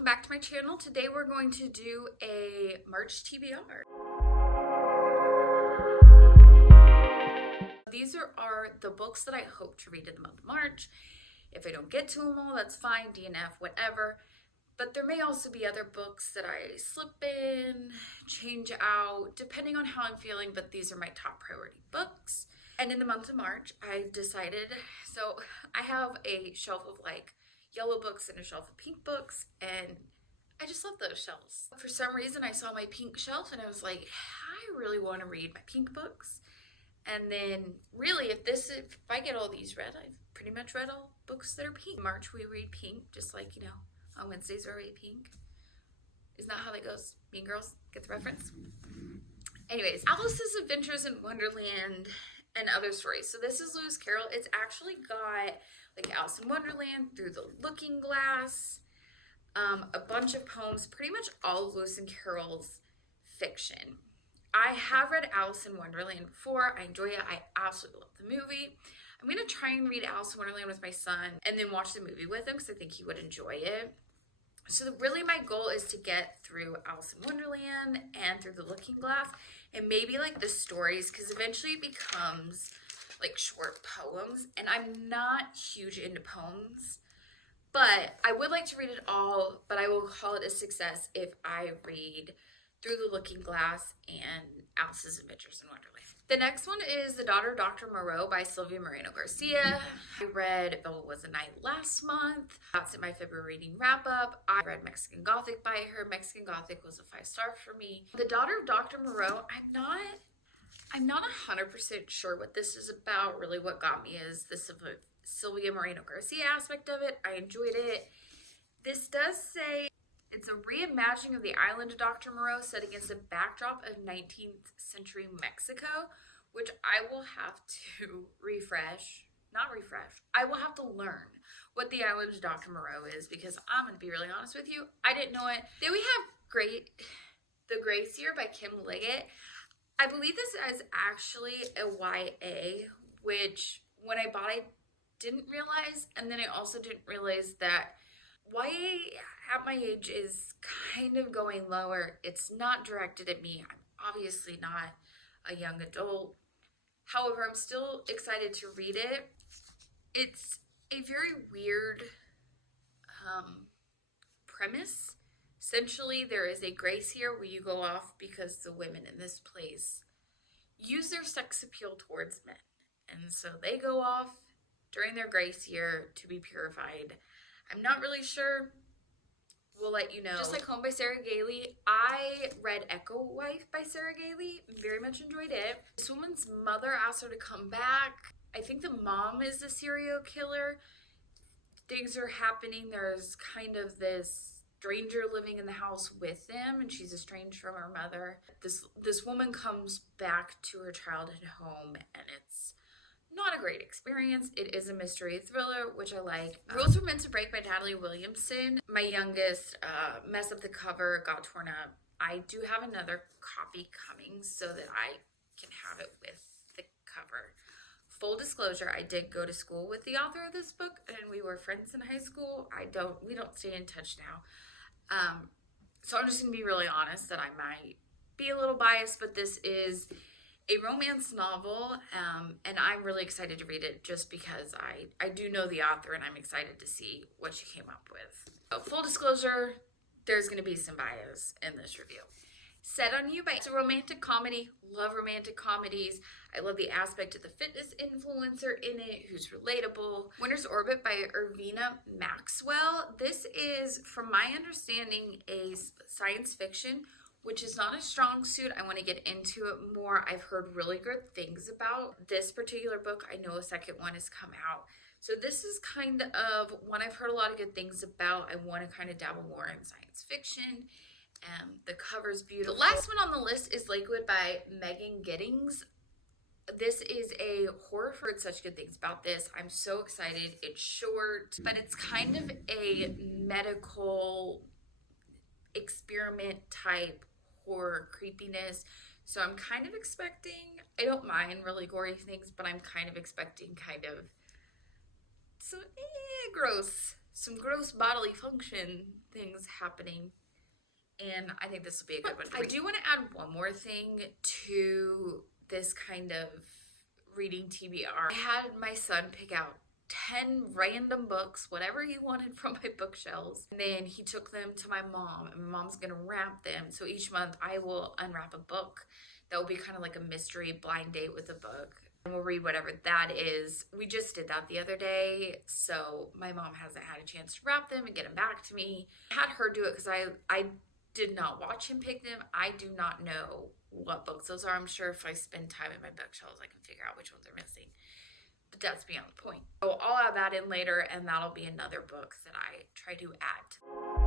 welcome back to my channel. Today we're going to do a March TBR. These are the books that I hope to read in the month of March. If I don't get to them all, that's fine, DNF, whatever. But there may also be other books that I slip in, change out, depending on how I'm feeling, but these are my top priority books. And in the month of March, I decided, so I have a shelf of like yellow books and a shelf of pink books, and I just love those shelves. For some reason, I saw my pink shelf and I was like, I really want to read my pink books. And then really, if I get all these read, I've pretty much read all books that are pink. In March, we read pink, just like, you know, on Wednesdays we read pink. Isn't that how that goes? Mean Girls, get the reference? Anyways, Alice's Adventures in Wonderland and Other Stories. So this is Lewis Carroll. It's actually got like Alice in Wonderland, Through the Looking Glass, a bunch of poems, pretty much all of Lewis and Carroll's fiction. I have read Alice in Wonderland before. I enjoy it. I absolutely love the movie. I'm going to try and read Alice in Wonderland with my son and then watch the movie with him because I think he would enjoy it. So really my goal is to get through Alice in Wonderland and Through the Looking Glass and maybe like the stories, because eventually it becomes like short poems, and I'm not huge into poems, but I would like to read it all, but I will call it a success if I read Through the Looking Glass and Alice's Adventures in Wonderland. The next one is The Daughter of Dr. Moreau by Sylvia Moreno Garcia. I read Bella Was a Night last month. That's in my February reading wrap up. I read Mexican Gothic by her. Mexican Gothic was a 5-star for me. The Daughter of Dr. Moreau, I'm not 100% sure what this is about. Really what got me is the Sylvia Moreno Garcia aspect of it. I enjoyed it. This does say it's a reimagining of the island of Dr. Moreau set against a backdrop of 19th century Mexico, which I will have to I will have to learn what the island of Dr. Moreau is, because I'm going to be really honest with you, I didn't know it. Then we have The Gracier by Kim Liggett. I believe this is actually a YA, which when I bought it, I didn't realize, and then I also didn't realize that YA at my age is kind of going lower. It's not directed at me. I'm obviously not a young adult. However, I'm still excited to read it. It's a very weird premise. Essentially, there is a grace here where you go off because the women in this place use their sex appeal towards men. And so they go off during their grace year to be purified. I'm not really sure. We'll let you know. Just Like Home by Sarah Gailey. I read Echo Wife by Sarah Gailey. Very much enjoyed it. This woman's mother asked her to come back. I think the mom is the serial killer. Things are happening. There's kind of this stranger living in the house with them, and she's estranged from her mother. This woman comes back to her childhood home, and it's not a great experience. It is a mystery thriller, which I like. Rules Were Meant to Break by Natalie Williamson. My youngest messed up the cover, got torn up. I do have another copy coming so that I can have it with the cover. Full disclosure, I did go to school with the author of this book, and we were friends in high school. We don't stay in touch now. So I'm just gonna be really honest that I might be a little biased, but this is a romance novel, and I'm really excited to read it just because I do know the author, and I'm excited to see what she came up with. So, full disclosure, there's going to be some bias in this review. Set on You it's a romantic comedy. Love romantic comedies. I love the aspect of the fitness influencer in it who's relatable. Winter's Orbit by Irvina Maxwell. This is, from my understanding, a science fiction, which is not a strong suit. I want to get into it more. I've heard really good things about this particular book. I know a second one has come out. So this is kind of one I've heard a lot of good things about. I want to kind of dabble more in science fiction. The cover's beautiful. The last one on the list is Lakewood by Megan Giddings. This is a horror. I've heard such good things about this. I'm so excited. It's short, but it's kind of a medical experiment type horror creepiness. So I'm kind of expecting, I don't mind really gory things, but I'm kind of expecting kind of some gross some gross bodily function things happening. And I think this will be a good one. I do want to add one more thing to this kind of reading TBR. I had my son pick out 10 random books, whatever he wanted from my bookshelves. And then he took them to my mom, and my mom's gonna wrap them. So each month I will unwrap a book that will be kind of like a mystery blind date with a book. And we'll read whatever that is. We just did that the other day, so my mom hasn't had a chance to wrap them and get them back to me. I had her do it because I did not watch him pick them. I do not know what books those are. I'm sure if I spend time in my bookshelves, I can figure out which ones are missing. But that's beyond the point. So I'll add that in later, and that'll be another book that I try to add.